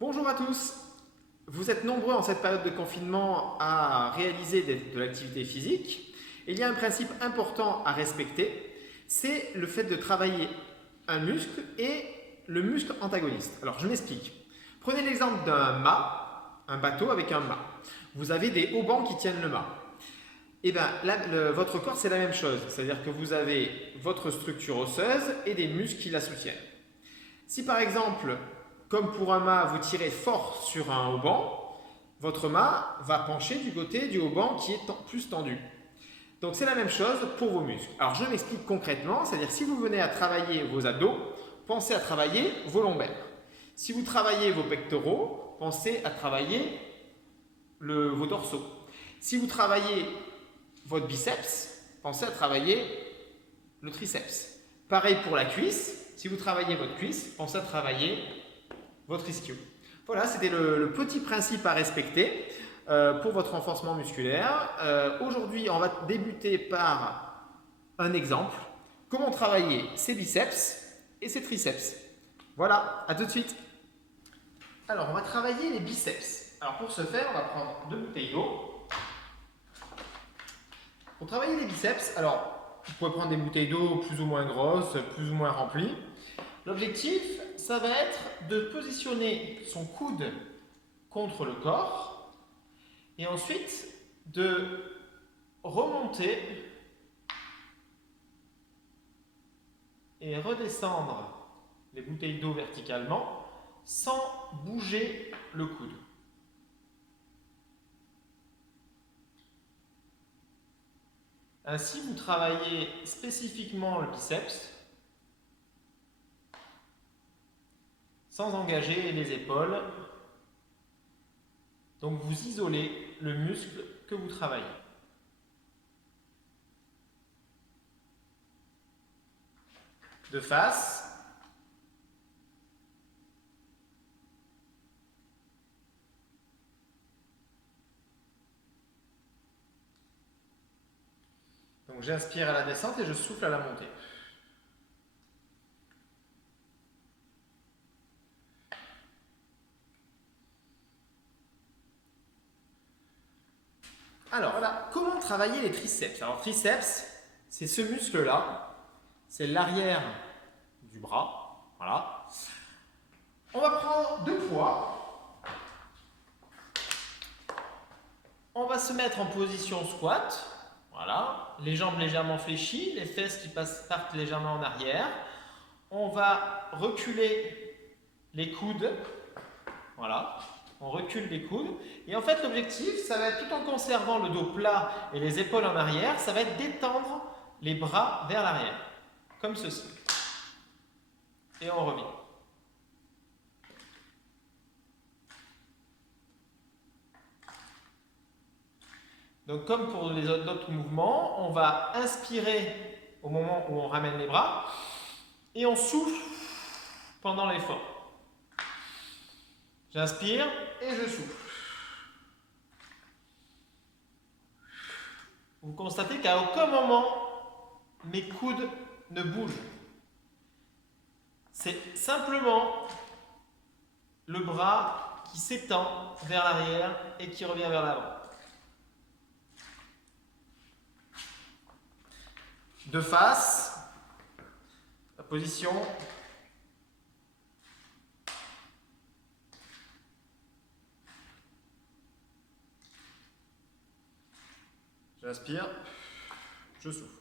Bonjour à tous. Vous êtes nombreux en cette période de confinement à réaliser de l'activité physique. Il y a un principe important à respecter, c'est le fait de travailler un muscle et le muscle antagoniste. Alors je m'explique. Prenez l'exemple d'un mât, un bateau avec un mât. Vous avez des haubans qui tiennent le mât. Et bien, votre corps, c'est la même chose. C'est-à-dire que vous avez votre structure osseuse et des muscles qui la soutiennent. Si par exemple, comme pour un mât, vous tirez fort sur un haubans, votre mât va pencher du côté du haubans qui est plus tendu. Donc c'est la même chose pour vos muscles. Alors je m'explique concrètement, c'est-à-dire si vous venez à travailler vos abdos, pensez à travailler vos lombaires. Si vous travaillez vos pectoraux, pensez à travailler vos dorsaux. Si vous travaillez votre biceps, pensez à travailler le triceps. Pareil pour la cuisse, si vous travaillez votre cuisse, pensez à travailler votre ischio. Voilà, c'était le petit principe à respecter pour votre renforcement musculaire. Aujourd'hui, on va débuter par un exemple. Comment travailler ses biceps et ses triceps. Voilà, à tout de suite. Alors, on va travailler les biceps. Alors, pour ce faire, on va prendre 2 bouteilles d'eau. Pour travailler les biceps, alors, vous pouvez prendre des bouteilles d'eau plus ou moins grosses, plus ou moins remplies. L'objectif, ça va être de positionner son coude contre le corps et ensuite de remonter et redescendre les bouteilles d'eau verticalement sans bouger le coude. Ainsi, vous travaillez spécifiquement le biceps sans engager les épaules. Donc, vous isolez le muscle que vous travaillez. De face. Donc, j'inspire à la descente et je souffle à la montée. Alors, voilà, comment travailler les triceps? Alors, triceps, c'est ce muscle-là, c'est l'arrière du bras. Voilà. On va prendre 2 poids. On va se mettre en position squat. Voilà. Les jambes légèrement fléchies, les fesses qui partent légèrement en arrière. On va reculer les coudes. Voilà. On recule les coudes. Et en fait, l'objectif, ça va être, tout en conservant le dos plat et les épaules en arrière, ça va être d'étendre les bras vers l'arrière. Comme ceci. Et on revient. Donc, comme pour les autres mouvements, on va inspirer au moment où on ramène les bras et on souffle pendant l'effort. J'inspire et je souffle. Vous constatez qu'à aucun moment, mes coudes ne bougent. C'est simplement le bras qui s'étend vers l'arrière et qui revient vers l'avant. De face, la position. J'inspire, je souffle.